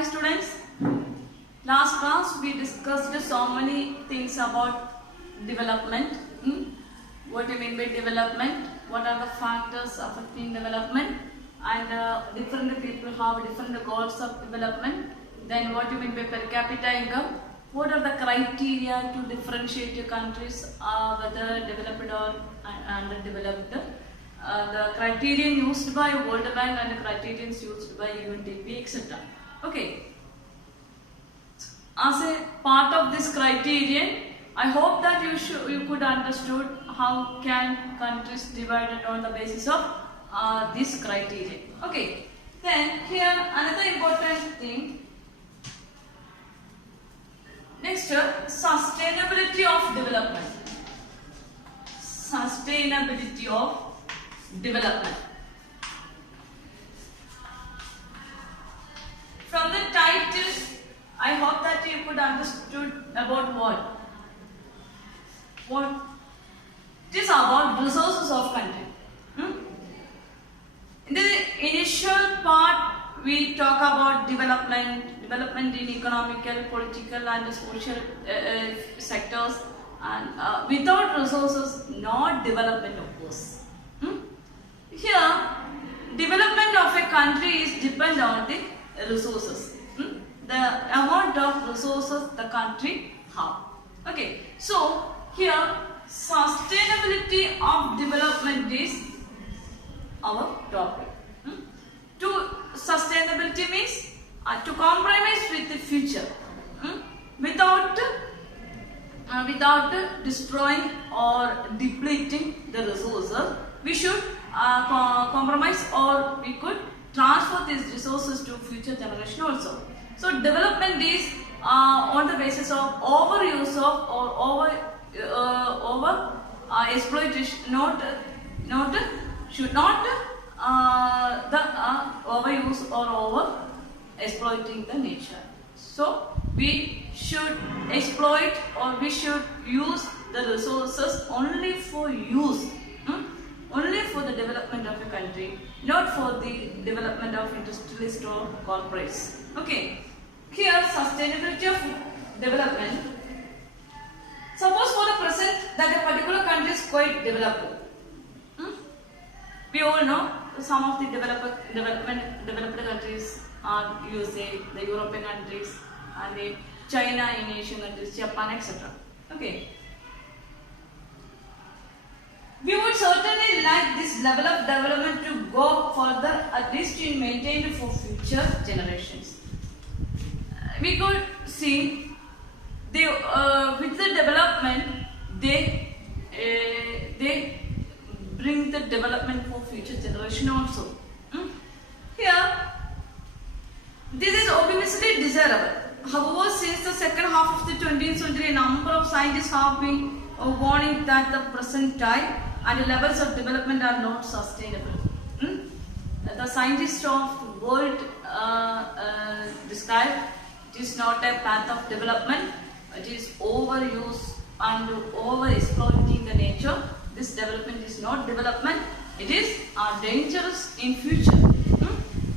Hi students, last class we discussed so many things about development. What do you mean by development? What are the factors affecting development? And different people have different goals of development. Then what do you mean by per capita income? What are the criteria to differentiate your countries whether developed or underdeveloped? The criterion used by World Bank and the criterions used by UNDP, etc. Okay. As a part of this criterion, I hope that you could understood how can countries divided on the basis of this criterion. Okay. Then here another important thing. Next, sustainability of development. Sustainability of development. From the title, I hope that you could understood about what? What? It is about resources of country. In the initial part, we talk about development in economical, political and social sectors, and without resources, not development of course. Here, development of a country is depend on the resources, the amount of resources the country have. Okay, so here sustainability of development is our topic. To sustainability means to compromise with the future without destroying or depleting the resources. We should compromise, or we could transfer these resources to future generation also. So development is on the basis of overuse of or over exploitation, should not the overuse or over exploiting the nature. So we should exploit or we should use the resources only for use. Only for the development of a country, not for the development of industrialist or corporates. Okay, here sustainability of development. Suppose for the present that a particular country is quite developed. We all know some of the developed countries are USA, the European countries, and the China in Asian countries, Japan, etc. Okay. We would certainly like this level of development to go further, at least in maintained for future generations. We could see they, with the development, they bring the development for future generation also. Here, this is obviously desirable. However, since the second half of the 20th century, a number of scientists have been warning that the present time and the levels of development are not sustainable. The scientists of the world describe it is not a path of development. It is overuse and over exploiting the nature. This development is not development. It is dangerous in future.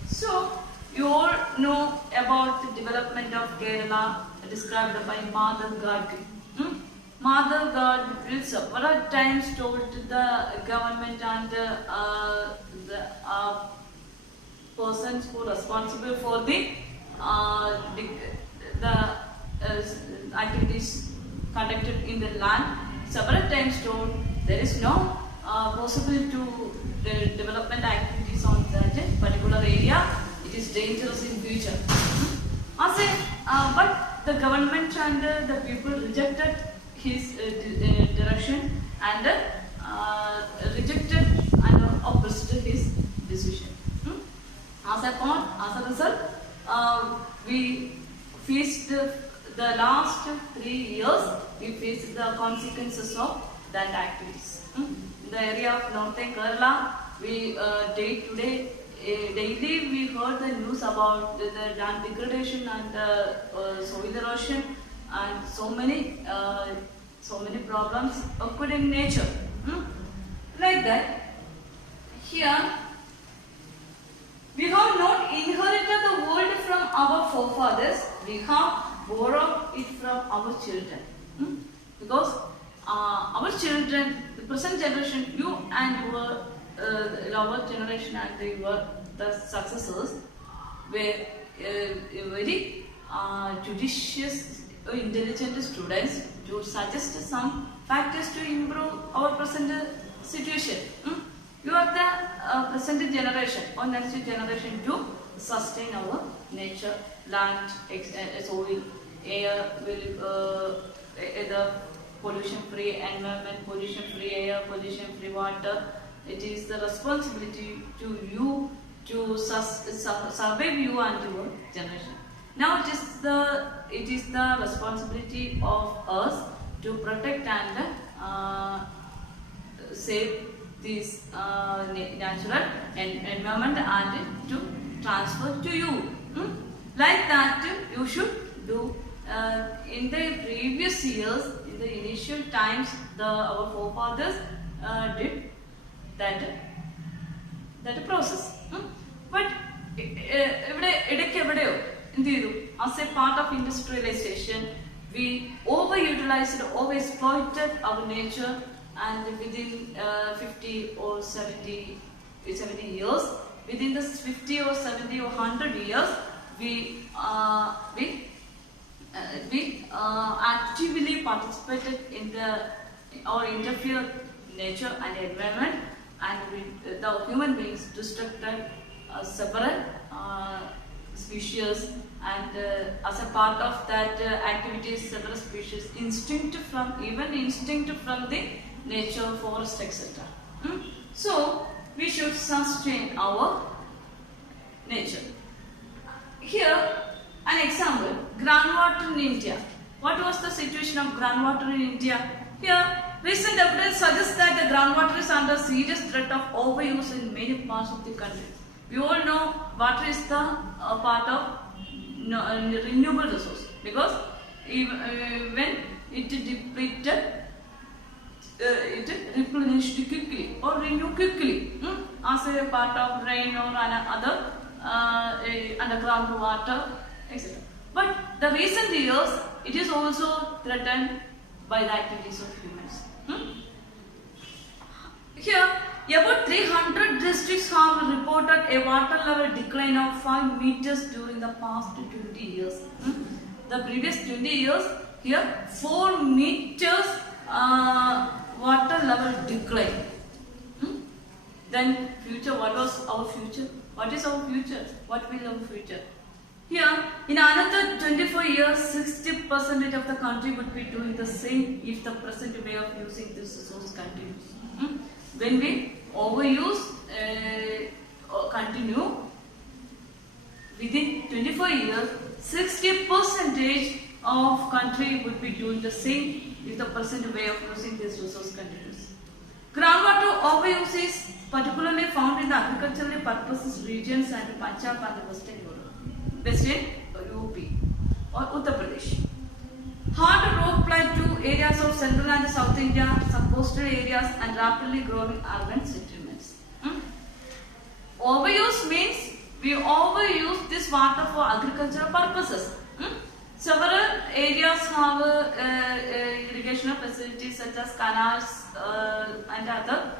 So you all know about the development of Kerala described by Madhav Gadkari. Madhav Gadkari several times told the government and the persons who are responsible for the activities conducted in the land, several times told there is no possibility to development activities on that particular area. It is dangerous in future. But the government and the people rejected his direction and rejected and opposed his decision. As a result, we faced the last 3 years. We faced the consequences of that activities. In the area of northern Kerala, we daily we heard the news about the land degradation and soil erosion and so many problems occurred in nature. Like that, here we have not inherited the world from our forefathers, we have borrowed it from our children. Because our children, the present generation, you and your our generation and the successors were very judicious, intelligent students to suggest some factors to improve our present situation. You are the present generation or next generation to sustain our nature, land, soil, air, the pollution-free environment, pollution-free air, pollution-free water. It is the responsibility to you to survive you and your generation. Now it is the responsibility of us to protect and save this natural environment and to transfer to you. Like that you should do. In the previous years, in the initial times, our forefathers did that process. But as a part of industrialization, we overutilized, overexploited our nature, and within 50 or 70 years, within this 50 or 70 or 100 years, we actively participated in or interfered nature and environment, and the human beings destructed several species, and as a part of that activities, several species instinct from the nature, forest, etc. So we should sustain our nature. Here an example, groundwater in India. What was the situation of groundwater in India? Here, recent evidence suggests that the groundwater is under serious threat of overuse in many parts of the country. We all know water is the part of renewable resource, because when it depleted, it replenished quickly or renewed quickly as a part of rain or other underground water, etc. But the recent years, it is also threatened by the activities of humans. Here, about 300 districts have reported a water level decline of 5 meters during the past 20 years. The previous 20 years, here 4 meters water level decline. Then future, what was our future? What is our future? What will our future? Here, in another 24 years, 60% of the country would be doing the same if the present way of using this resource continues. When we overuse continue, within 24 years, 60% of country would be doing the same if the present way of using this resource continues. Groundwater overuse is particularly found in the agricultural purposes regions and Punjab and the Western UP or Uttar Pradesh. Hard rock plateau areas of central and south India, some coastal areas, and rapidly growing urban settlements. Overuse means we overuse this water for agricultural purposes. Several areas have irrigation facilities such as canals and other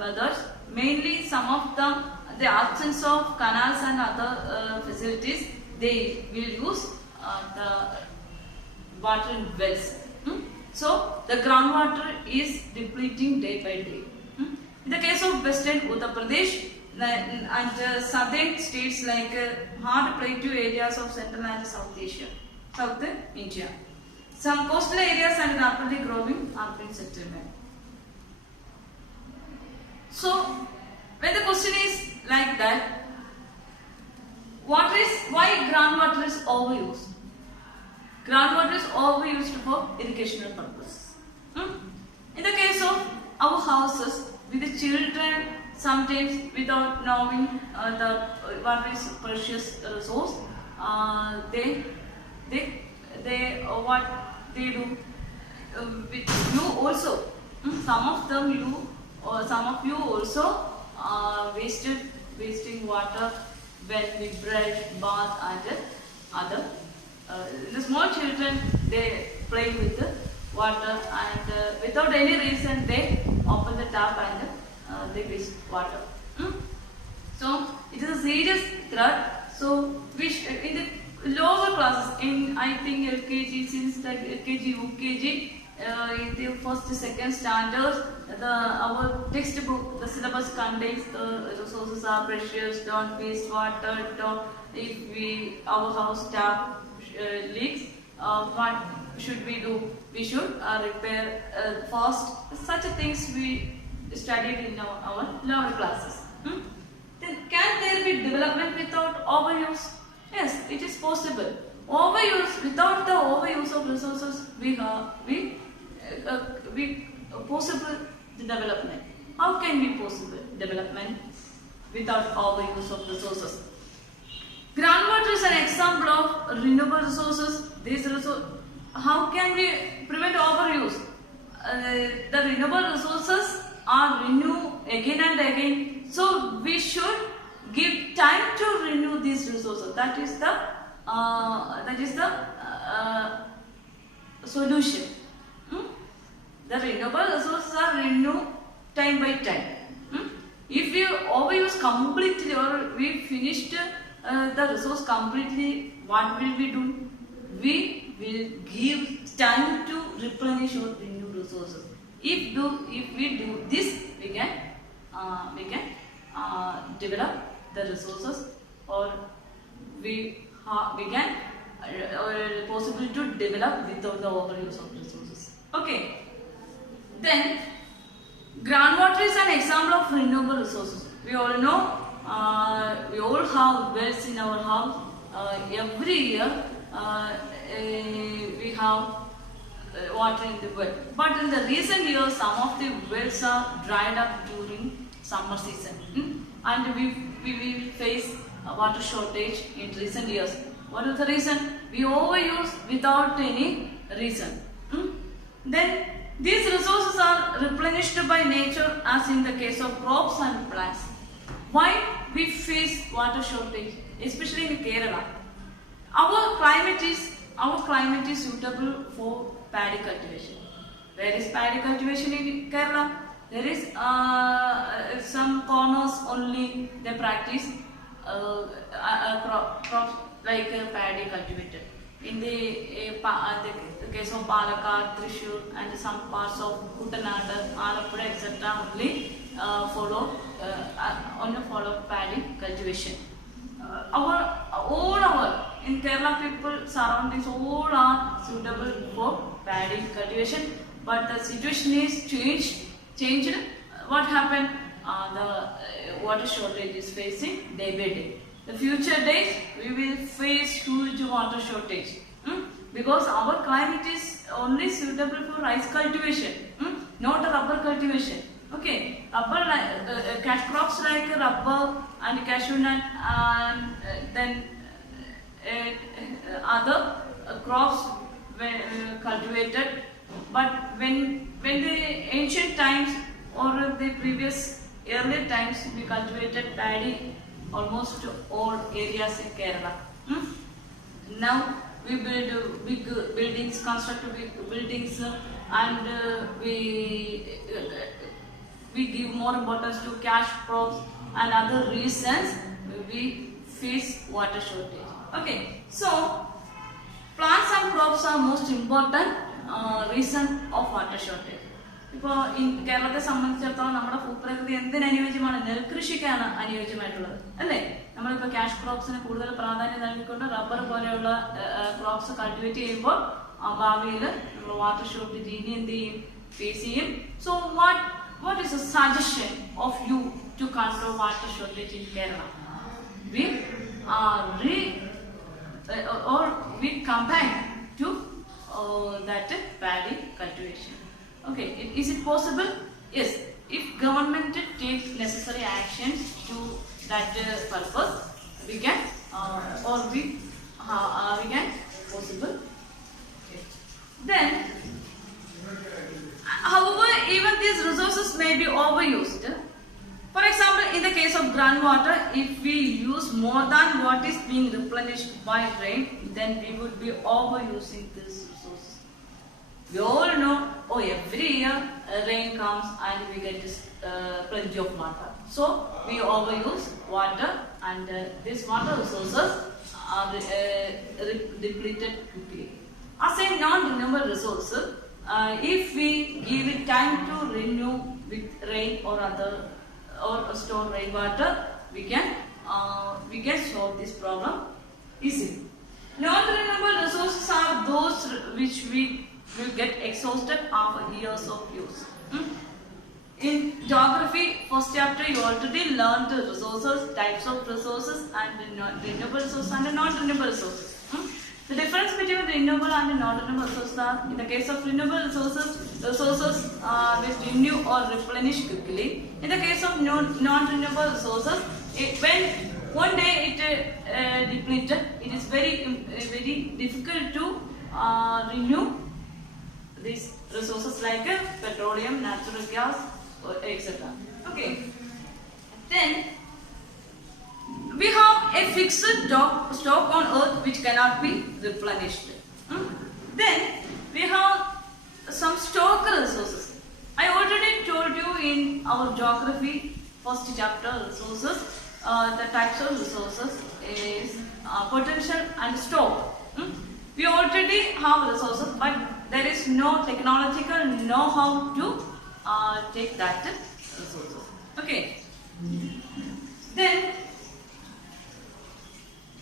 methods. Mainly, some of them, the absence of canals and other facilities, they will use the water in wells. So the groundwater is depleting day by day. In the case of western Uttar Pradesh and southern states like hard plateau areas of central and south India, some coastal areas and rapidly growing urban settlement. So when the question is like that, why groundwater is overused? Groundwater is overused for irrigational purpose. In the case of our houses, with the children, sometimes without knowing the water is precious resource, they what they do. You also, some of you also wasting water when we brush, bath, and other. The small children, they play with the water, and without any reason they open the tap and they waste water. So it is a serious threat. So in the lower classes, in I think LKG, since like LKG, UKG, in the first, second standards, our textbook, the syllabus contains the resources are precious, don't waste water, if our house tap leaks, what should we do? We should repair fast. Such things we studied in our lower classes. Then can there be development without overuse? Yes, it is possible. Overuse, without the overuse of resources, we possible the development. How can be possible development without overuse of resources? Groundwater is an example of renewable resources. How can we prevent overuse? The renewable resources are renewed again and again. So we should give time to renew these resources. That is the solution. The renewable resources are renewed time by time. If we overuse completely or we finished the resource completely, what will we do? We will give time to replenish or renew resources. If we do this, we can develop the resources, or we can possible to develop without the overuse of resources. Okay. Then groundwater is an example of renewable resources. We all know, we all have wells in our house. Every year we have water in the well. But in the recent years, some of the wells are dried up during summer season. And we will face a water shortage in recent years. What is the reason? We overuse without any reason. Then these resources are replenished by nature, as in the case of crops and plants. Why we face water shortage, especially in Kerala? Our climate is suitable for paddy cultivation. Where is paddy cultivation in Kerala? There is some corners only they practice crops like paddy cultivated. In the case of Palakkad, Thrissur, and some parts of Kuttanad, Alappuzha, etc. only follow paddy cultivation. In Kerala, people surroundings all are suitable for paddy cultivation, but the situation is changed. What happened? The water shortage is facing day by day. The future days we will face huge water shortage because our climate is only suitable for rice cultivation, not rubber cultivation. Okay, cash crops like rubber and cashew nut, and then other crops were cultivated. But when the ancient times or the previous earlier times, we cultivated paddy almost all areas in Kerala. Now we build big buildings, construct big buildings, and we give more importance to cash crops and other reasons we face water shortage. Okay, so plants and crops are most important reason of water shortage. ഇപ്പോൾ കേരളത്തെ സംബന്ധിച്ചിടത്തോളം നമ്മുടെ ഭൂപ്രകൃതി എന്തിന് അനുയോജ്യമാണ്? നെൽകൃഷിക്കാണ് അനുയോജ്യമായിട്ടുള്ളത്, അല്ലേ? നമ്മളിപ്പോൾ cash ക്രോപ്സിന് കൂടുതൽ പ്രാധാന്യം നൽകിക്കൊണ്ട് റബ്ബർ പോലെയുള്ള ക്രോപ്സ് കൾട്ടിവേറ്റ് ചെയ്യുമ്പോൾ ഭാവിയിൽ നമ്മൾ വാട്ടർ ഷോർട്ടേജ് ഇനി എന്ത് ചെയ്യും? ഫേസ് ചെയ്യും. So what is a suggestion of you to control water shortage in Kerala? We combine to that paddy cultivation. Okay, is it possible? Yes, if government takes necessary actions to that purpose, we can possible. Okay. Then, however, even these resources may be overused. For example, in the case of groundwater, if we use more than what is being replenished by rain, then we would be overusing this resource. We all know, oh, every year rain comes and we get this plenty of water. So we overuse water, and these water resources are depleted quickly. As a non-renewable resource, if we give it time to renew with rain or store rainwater, we can solve this problem easily. Non-renewable resources are those which we will get exhausted after years of use. In geography, first chapter, you already learned the resources, types of resources, and renewable resources and non-renewable resources. The difference between renewable and non-renewable resources are, in the case of renewable resources which renew or replenish quickly. In the case of non-renewable resources, when one day it depleted, it is very difficult to renew these resources like petroleum, natural gas, etc. Okay. Then we have a fixed stock on earth which cannot be replenished. Then we have some stock resources. I already told you in our geography first chapter resources, the types of resources is potential and stock. We already have resources, but there is no technological know-how to take that resources. Okay. Then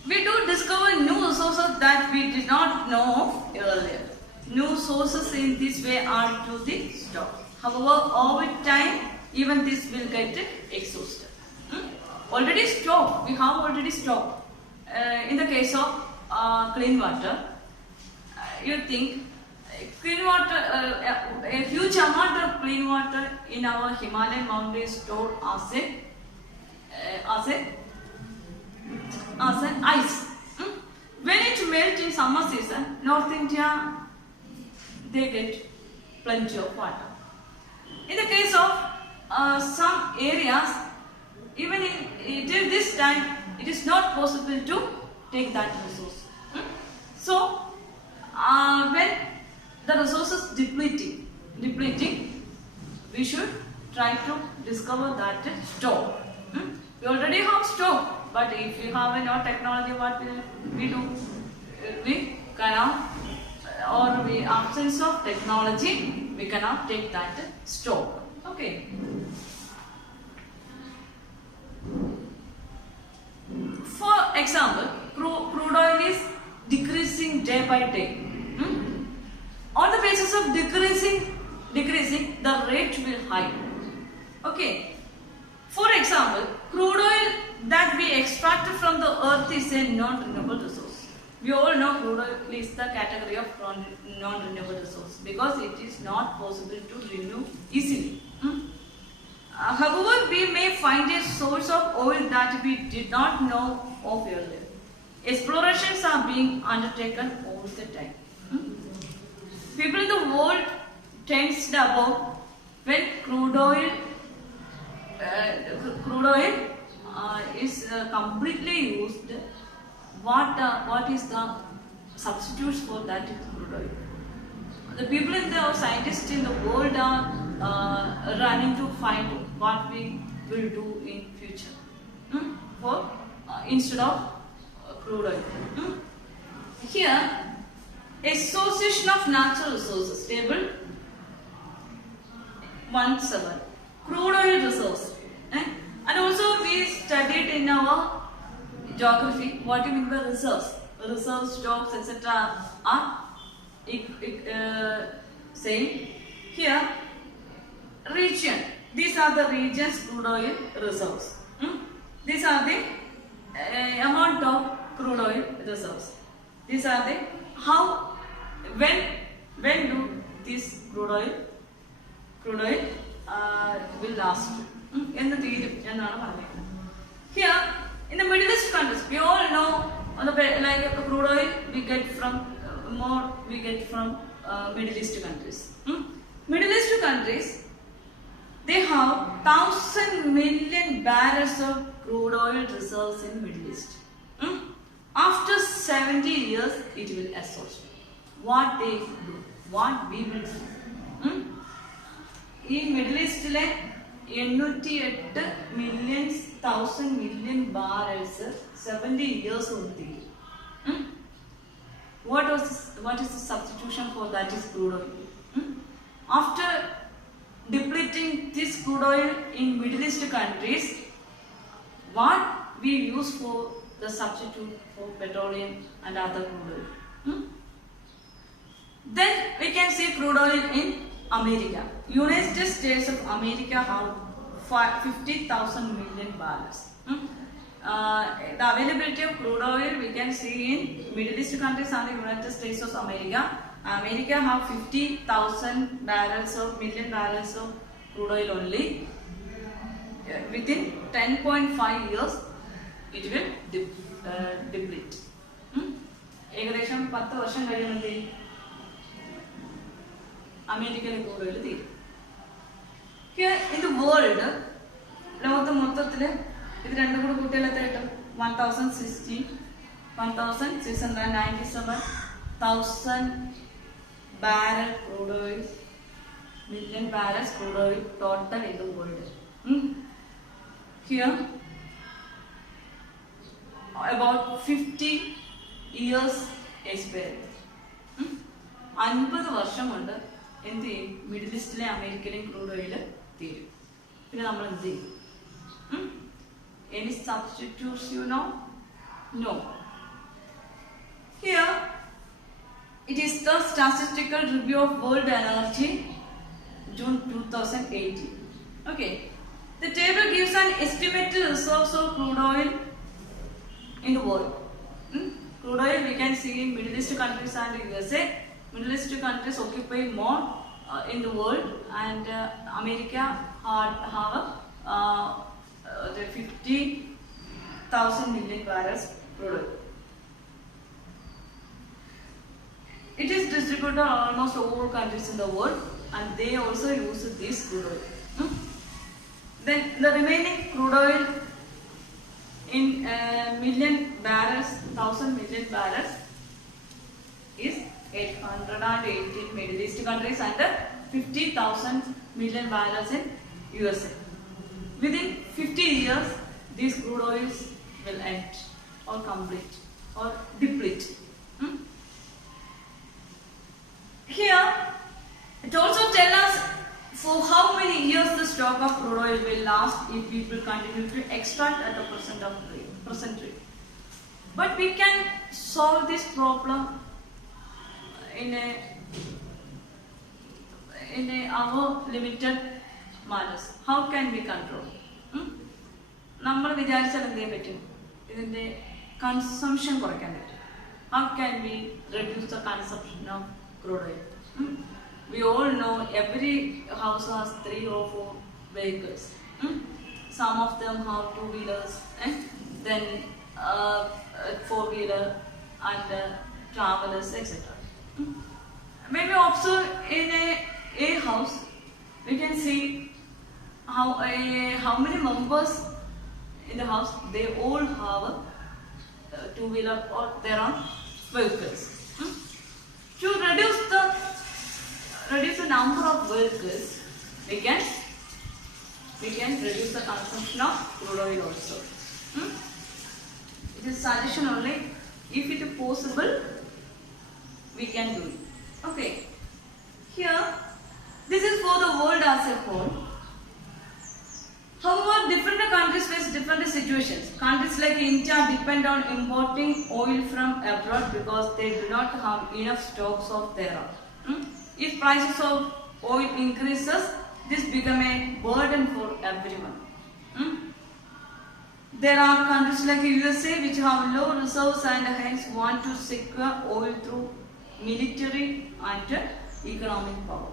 we do discover new resources that we did not know earlier. New sources in this way are to the stock. However, over time, even this will get exhausted. Already stock, we have already stock. In the case of clean water, you think clean water, a huge amount of clean water in our Himalayan mountains stored as an ice. When it melts in summer season, North India, they get plenty of water. In the case of some areas, even till this time, it is not possible to take that resource. So, when the resources depleting, we should try to discover that stock. We already have stock, but if we have no technology, what will we do? We cannot, or the absence of technology, we cannot take that stock. Okay. For example, crude oil is decreasing day by day. On the basis of decreasing, the rate will high. Okay. For example, crude oil that we extract from the earth is a non-renewable resource. We all know crude oil is the category of non-renewable resource because it is not possible to renew easily. However, we may find a source of oil that we did not know of earlier. Explorations are being undertaken all the time. People in the world tensed about when crude oil is completely used. What is the substitutes for that crude oil? The people scientists in the world are running to find what we will do in future for instead of crude oil. Here, Association of Natural Resources, table 17, crude oil resource. And also we studied in our geography what do you mean by reserves. Reserves, stocks, etc. are same. Here, region. These are the regions crude oil reserves. These are the amount of crude oil reserves. These are the how, when do this crude oil will last. Here, in the Middle East countries, we all know like crude oil we get from Middle East countries. Middle East countries, they have 1,000 million barrels of crude oil reserves in Middle East. Hmm? After 70 years, it will exhaust. What they do? What we will do? Hmm? ഈ middle ഈസ്റ്റിലെ 808 millions 1000 million barrels 70 years കൊണ്ട് തീരും. What is the substitution for that is crude oil. After depleting this crude oil in Middle East countries, what we use for the substitute for petroleum and other crude oil. Then we can see crude oil in America. United States of America have 50,000 million barrels. The availability of crude oil we can see in Middle East countries and the United States of America. America have 50,000 million barrels of crude oil only. Within 10.5 years, it will deplete. ഏകദേശം 10 വർഷം കഴിയുമ്പോൾ അമേരിക്കയിലെ crude oil തീരും. In the world, ലോകത്ത് മൊത്തത്തിൽ ഇത് രണ്ടും കൂടെ കൂട്ടിയാൽ എത്ര കിട്ടും? 1697,000 barrel crude oil, million barrels crude oil total in the world. Here, about 50 years expired. 50 വർഷം കൊണ്ട് എന്ത് ചെയ്യും? മിഡിൽ ഈസ്റ്റിലെ അമേരിക്കയിലെയും ക്രൂഡ് ഓയിൽ തീരും. പിന്നെ നമ്മൾ എന്ത് ചെയ്യും? Any substitutes you know? No. Here, it is the Statistical Review of World Energy, June 2018. Okay. The table gives an estimated reserves of crude oil in the world. Crude oil we can see in Middle East countries and USA. Middle East countries occupy more in the world, and America have the 50,000 million barrels crude oil. It is distributed almost all countries in the world, and they also use this crude oil. Then the remaining crude oil in million barrels, 1000 million barrels is 818 Middle East countries and 50,000 million barrels in USA. Within 50 years, these crude oils will end or complete or deplete. Here, it also tells us for how many years the stock of crude oil will last if people continue to extract at the present rate. But we can solve this problem in our limited manners. How can we control? നമ്മൾ വിചാരിച്ചാൽ എന്ത് ചെയ്യാൻ പറ്റും? ഇതിന്റെ consumption കുറയ്ക്കാൻ പറ്റും. How can we reduce the consumption of crude oil? We all know every house has 3 or 4 vehicles. Some of them have 2-wheelers, then 4-wheeler and travelers, etc. When we observe in a house, we can see how many members in the house. They all have a 2-wheeler or their own vehicles. To reduce the number of vehicles, we can reduce the consumption of crude oil also. It is suggestion only. If it is possible, we can do it. Okay. Here, this is for the world as a whole. However, different countries face different situations. Countries like India depend on importing oil from abroad because they do not have enough stocks of their own. If prices of oil increases, this becomes a burden for everyone. There are countries like USA which have low reserves and hence want to secure oil through military and economic power.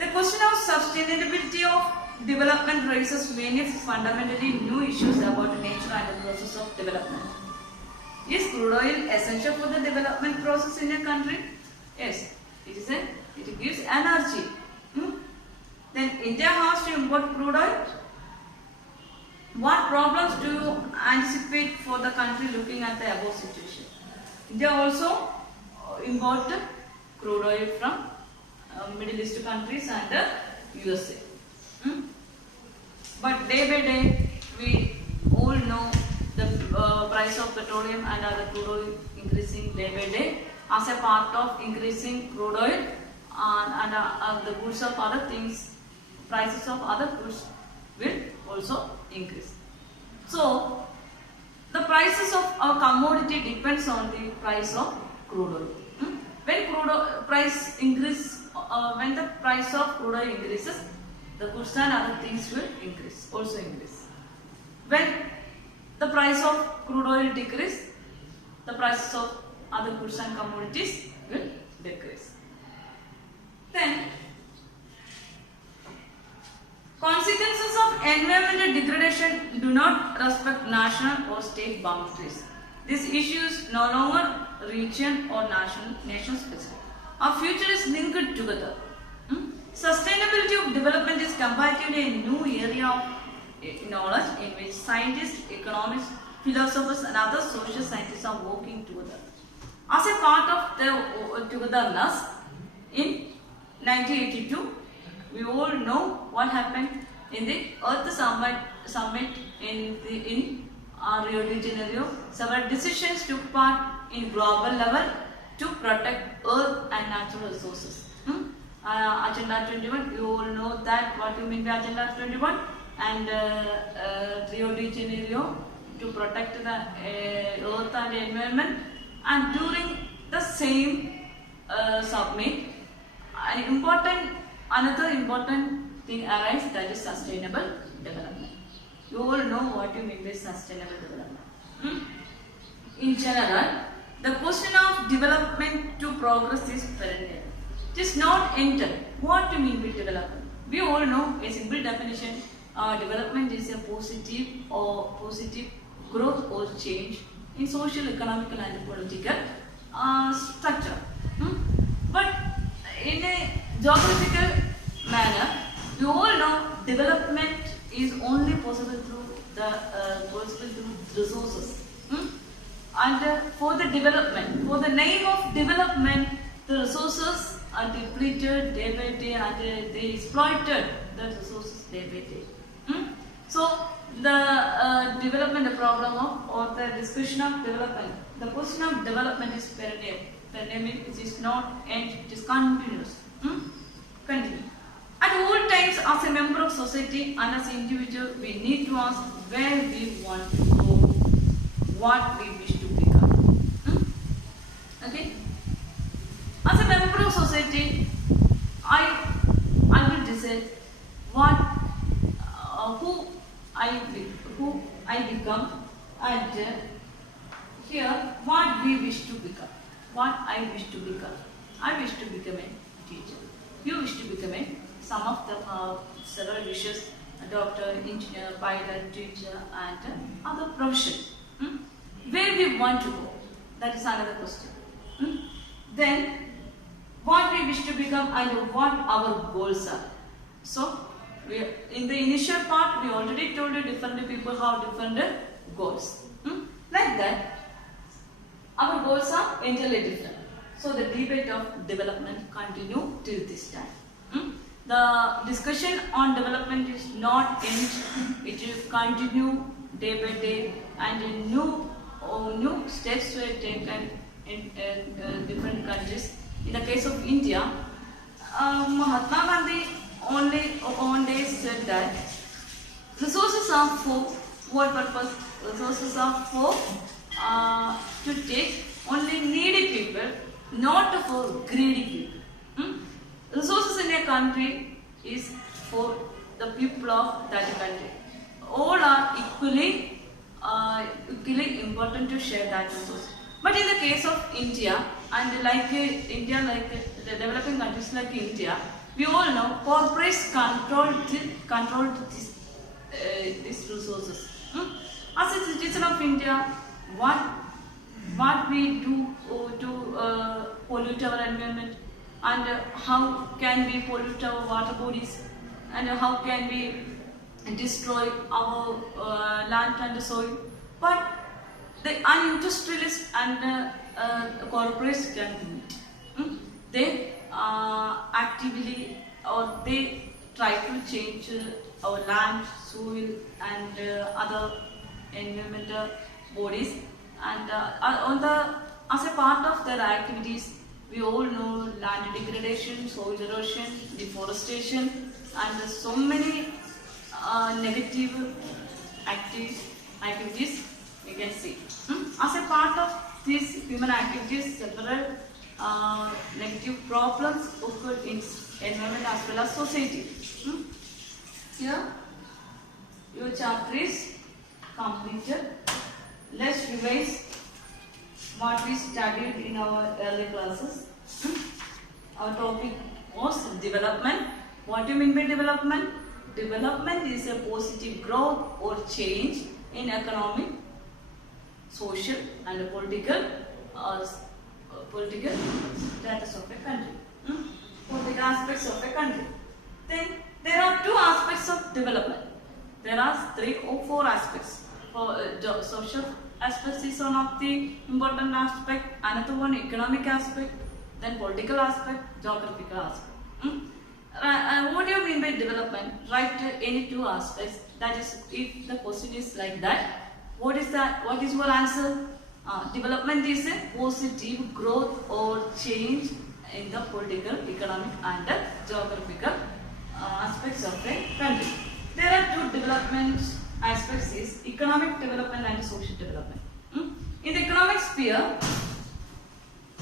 The question of sustainability of development raises many fundamentally new issues about the nature and the process of development. Is crude oil essential for the development process in a country? Yes, it gives energy. Then India has to import crude oil? What problems do you anticipate for the country looking at the above situation? India also import crude oil from Middle East countries and USA. Hmm? But day by day, we all know the price of petroleum and other crude oil increasing day by day. As a part of increasing crude oil and the goods of other things, prices of other goods will also increase. So, the prices of a commodity depends on the price of crude oil. When crude oil price when the price of crude oil increases, the goods and other things will also increase. When the price of crude oil decrease, the prices of other goods and commodities will decrease. Then, consequences of environmental degradation do not respect national or state boundaries. This issue is no longer region or nation specific. Our future is linked together. Sustainability of development is comparatively a new area of knowledge in which scientists, economists, philosophers and other social scientists are working together. As a part of their togetherness, in 1982, we all know what happened in the Earth Summit in Rio de Janeiro. Several decisions took part in global level to protect Earth and natural resources. Agenda 21, you all know that what you mean by Agenda 21, and Rio de Janeiro to protect the Earth and the environment. And during the same summit, another important thing arises, that is sustainable development. You all know what you mean by sustainable development. In general, the question of development to progress is perennial. It is not ended. What do you mean by development? We all know a simple definition. Development is a positive growth or change in social, economical and political structure. But in a geographical manner, we all know development is only possible through resources. And for the name of development, the resources are depleted day by day and they exploited the resources day by day. So the development problem or the discussion of development, the question of development is perennial. Perennial means it is not end, it is continuous. Continue. At all times, as a member of society and as an individual, we need to ask where we want to go, what we wish to become. Okay? As a member of society, I will decide who I become, and here what we wish to become. What I wish to become. I wish to become a teacher. You wish to become some of them have several wishes: a doctor, engineer, pilot, teacher, and other professions. Where we want to go? That is another question. Then, what we wish to become and what our goals are. So, in the initial part, we already told you different people have different goals. Like that, our goals are entirely different. So, the debate of development continue till this time. The discussion on development is not end; it will continue day by day, and new steps were taken in different countries. In the case of India, Mahatma Gandhi one day said that resources are for what purpose? Resources are for to take only needy people, not for greedy people. Resources in a country is for the people of that country. All are equally important to share that resource. But in the case of India, and like the developing countries like India, we all know corporates control these resources. As a citizen of India, what we do to pollute our environment, and how can we pollute our water bodies, and how can we destroy our land and soil, but the unindustrialists and corporates can do it. They actively or they try to change our land, soil and other environmental bodies, and as a part of their activities, we all know land degradation, soil erosion, deforestation, and so many negative activities we can see. As a part of these human activities, several negative problems occur in environment as well as society. Here, your chapter is completed. Let's revise what we studied in our early classes. Our topic was development. What do you mean by development? Development is a positive growth or change in economic, social and political status of a country. Political aspects of a country. Then there are two aspects of development. There are 3 or 4 aspects. Social aspects is one of the important aspect, another one economic aspect, then political aspect, geographical aspect. What do you mean by development? Write any 2 aspects. That is, if the question is like that, what is that? What is your answer? Development is a positive growth or change in the political, economic and geographical aspects of a country. There are 2 development aspects is economic development and social development. In the economic sphere,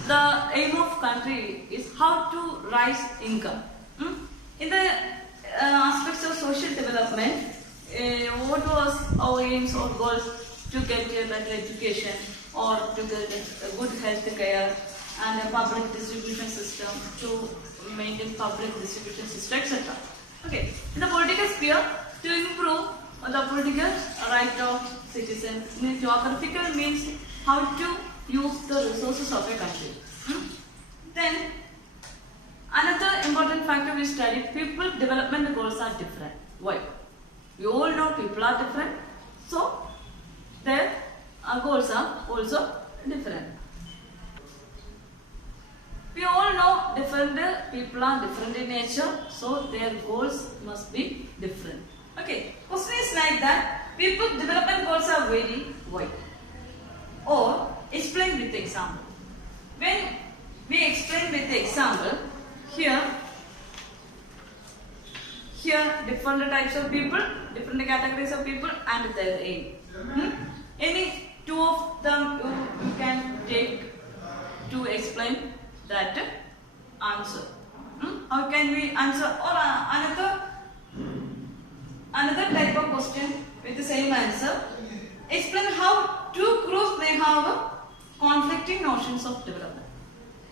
the aim of country is how to raise income. In the aspects of social development, what was our aims or goals? To get a better education or to get a good health care and a public distribution system, to maintain public distribution system, etc. Okay. In the political sphere, to improve the political right of citizens. In geographical means how to use the resources of a country. Then another important factor we studied, people development goals are different. Why? We all know people are different, so their goals are also different. We all know different people are different in nature, so their goals must be different. Okay, question is like that, people development goals are very wide. Or explain with example. When we explain with example, here different types of people, different categories of people and their aim. Any 2 of them you can take to explain that answer. How can we answer? Or another type of question with the same answer. Explain how 2 groups may have conflicting notions of development.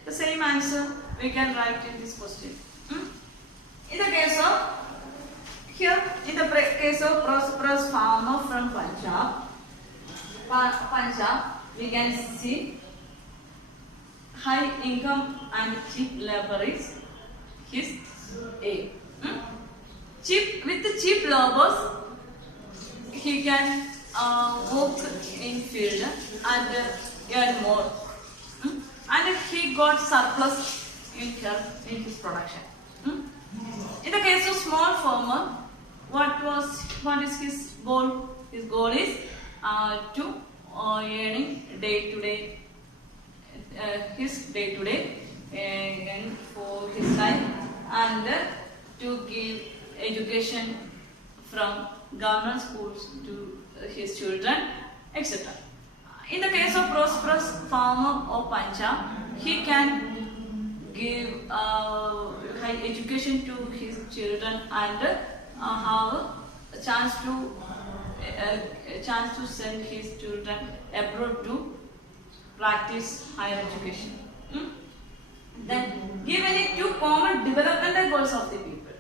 The same answer we can write in this question. In the case of prosperous farmer from Punjab, we can see high income and cheap labor is his aim. With the cheap labors, he can work in field and earn more. And he got surplus in his production. In the case of small farmer, what is his goal? His goal is to earning day-to-day and for his life, and to give education from government schools to his children, etc. In the case of prosperous farmer of Punjab, he can give high education to his children and have a chance to send his children abroad to practice higher education. Then give any 2 common developmental goals of the people.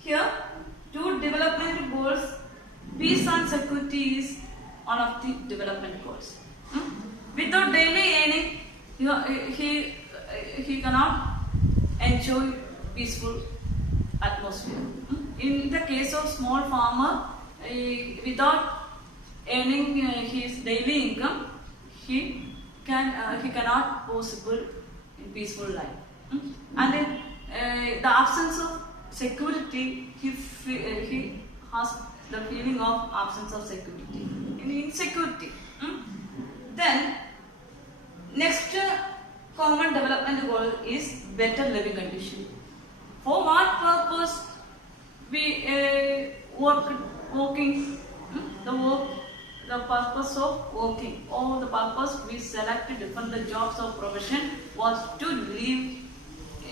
Here 2 development goals, peace and security is one of the development goals. Without daily earning, he cannot enjoy peaceful atmosphere. in the case of small farmer, without earning his daily income, he cannot possible in peaceful life. And then the absence of security, he has the feeling of absence of security, insecurity. Then next common development goal is better living condition. For what purpose we working, the purpose of working, or the purpose we selected different the jobs or profession was to live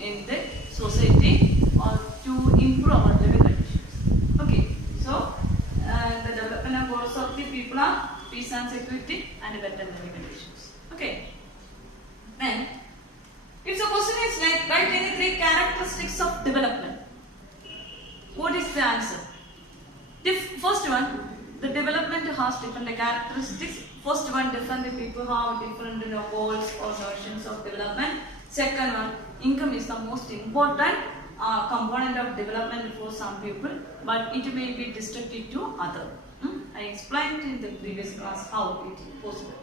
in the society or to improve our living conditions. Okay, so the development goals of the people are peace and security and better living conditions. Okay, then if the question is like write any 3 characteristics of development, what is the answer? The first one, the development has different characteristics. First one, different people have different goals or notions of development. Second one, income is the most important component of development for some people, but it may be restricted to other. I explained in the previous class how it is possible.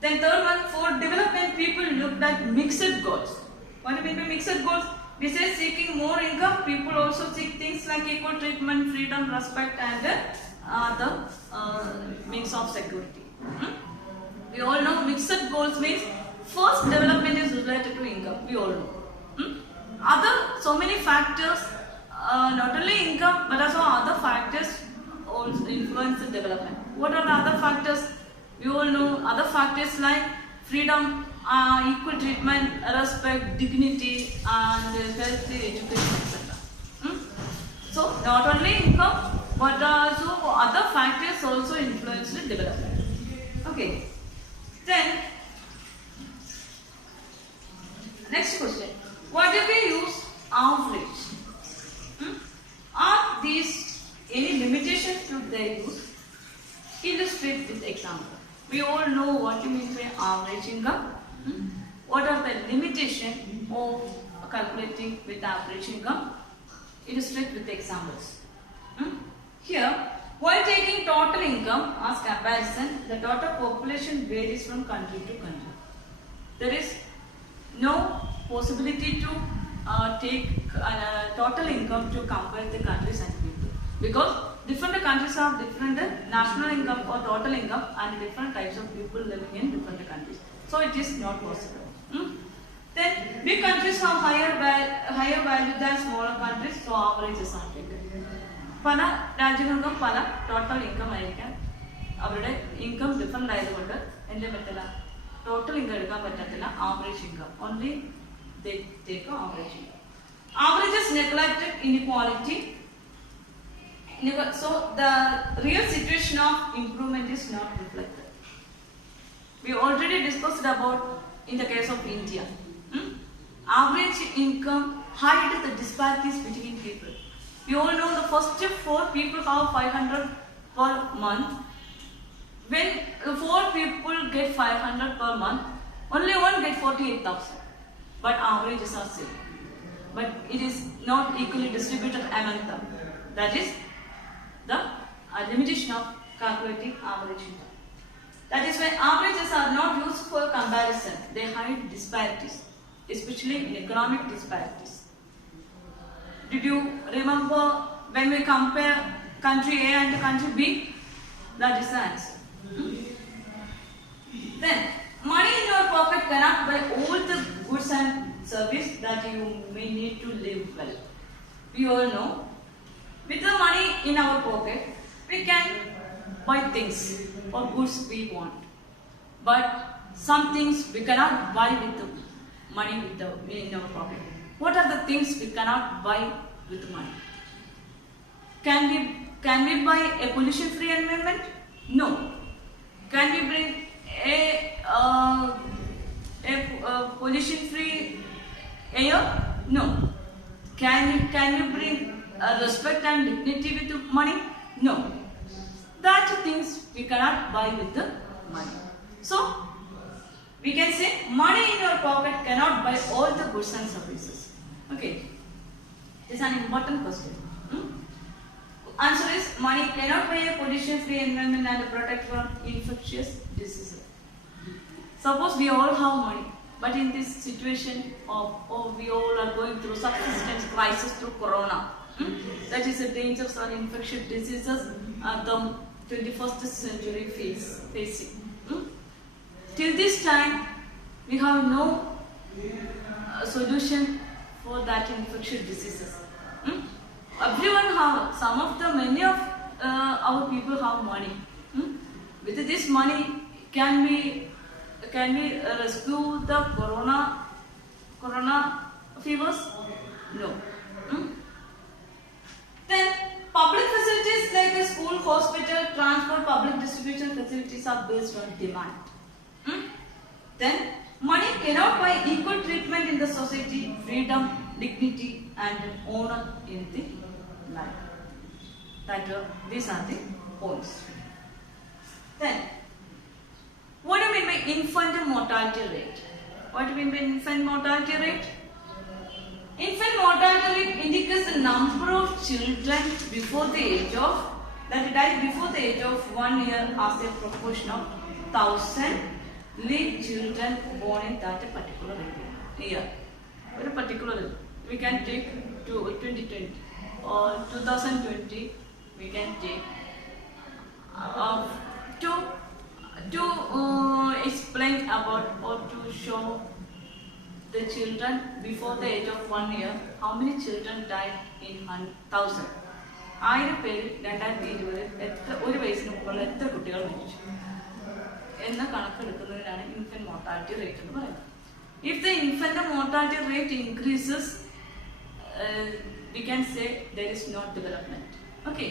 Then third one, for development people looked at mixed goals. What do you mean by mixed goals? We say seeking more income, people also seek things like equal treatment, freedom, respect and the means of security. We all know mixed goals means first development is related to income, we all know. Other so many factors, not only income but also other factors also influence the development. What are the other factors? We all know other factors like freedom, equal treatment, respect, dignity and health, education, etc. So not only income but also other factors also influence the development. Okay. Then next question. What do we use average? Are these any limitations to their use? Illustrate with example. We all know what you mean by average income. What are the limitations of calculating with average income? Illustrate with examples. Here, while taking total income as comparison, the total population varies from country to country. There is no possibility to take total income to compare the countries and people, because different countries have different national income or total income and different types of people living in different countries. So it is not possible. Then big countries have higher value than smaller countries, so averages are taken. പല രാജ്യങ്ങൾക്കും പല total income ആയിരിക്കാം, അവരുടെ income different ആയതുകൊണ്ട് എന്ത് പറ്റില്ല, total income എടുക്കാൻ പറ്റത്തില്ല, average income only they take average income. Averages neglected inequality. So the real situation of improvement is not reflected. We already discussed about in the case of India. Average income hide the disparities between people. We all know the first 4 people have 500 per month. When 4 people get 500 per month, only one get 48,000. But averages are same. But it is not equally distributed among them. That is the limitation of calculating average income. That is why averages are not used for comparison. They hide disparities, especially in economic disparities. Did you remember when we compare country A and country B? That is the answer. Then, money in your pocket cannot buy all the goods and service that you may need to live well. We all know, with the money in our pocket, we can buy things or goods we want. But some things we cannot buy with the money in our pocket. What are the things we cannot buy with money? Can we buy a pollution-free environment? No. Can we bring a pollution-free air? No. Can we bring respect and dignity with money? No. That things we cannot buy with the money. So we can say money in your pocket cannot buy all the goods and services. Okay, it's an important question. answer is money cannot buy a pollution-free environment and protect from infectious diseases. Suppose we all have money, but in this situation of we all are going through subsistence crisis through corona. That is the dangers of infectious diseases the 21st century facing. Till this time, we have no solution for that infectious diseases. Everyone have, many of our people have money. With this money, can we rescue the corona fevers? No. Then public facilities like a school, hospital, transport, public distribution facilities are based on demand. Then money cannot buy equal treatment in the society, freedom, dignity and honor in the life. These are the points. Then, what do you mean by infant mortality rate? What do you mean by infant mortality rate? Infant mortality rate indicates the number of children before the age of, that died before the age of 1 year as a proportion of 1,000 live children born in that particular year. Very particular, we can take to 2020 or 2020. We can take to explain about or to show the children before the age of 1 year, how many children died in 1,000. 1000 പേര് 2020 ഒരു വയസ്സിന് മുമ്പുള്ള എത്ര കുട്ടികൾ മരിച്ചു എന്ന കണക്കെടുക്കുന്നതിനാണ് infant mortality rate എന്ന് പറയുന്നത്. If the infant mortality rate increases, we can say there is no development. Okay.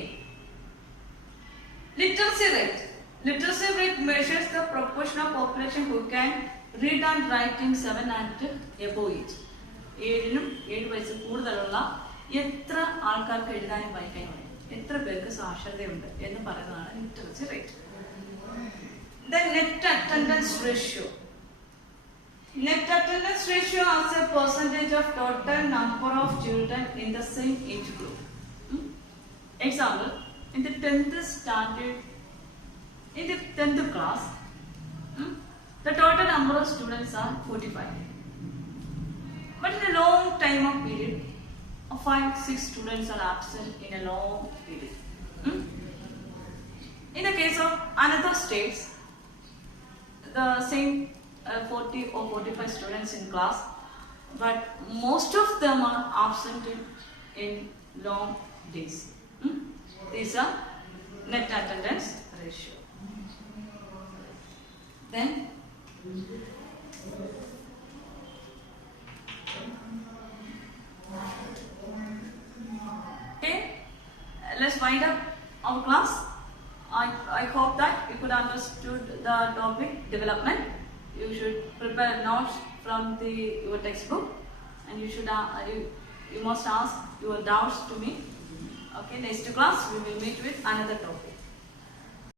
Literacy rate. Literacy rate measures the proportion of population who can read and write in 7 and above age. 7 വയസ്സ് കൂടുതലുള്ള എത്ര ആൾക്കാർക്ക് എഴുതാനും വായിക്കാനും അറിയാം, എത്ര പേർക്ക് സാക്ഷരതയുണ്ട് എന്ന് പറയുന്നതാണ് literacy rate. The net attendance ratio. Net attendance ratio as a percentage of total number of children in the same age group. Example, in the 10th standard, in the 10th class, the total number of students are 45. But in a long time of period, 5-6 students are absent in a long period. In the case of another states, the same 40 or 45 students in class, but most of them are absent in long days. These are net attendance ratio. Then okay, let's wind up our class. I hope that you could understood the topic development. You should prepare notes from your textbook, and you must ask your doubts to me. Okay, next class we will meet with another topic.